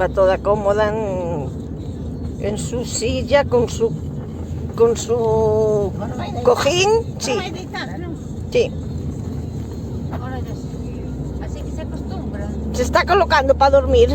Va toda cómoda en su silla con su cojín. Sí, Ahora vai deitada, non? sí. Ahora ya sí. Así que se acostumbra. Se está colocando para dormir.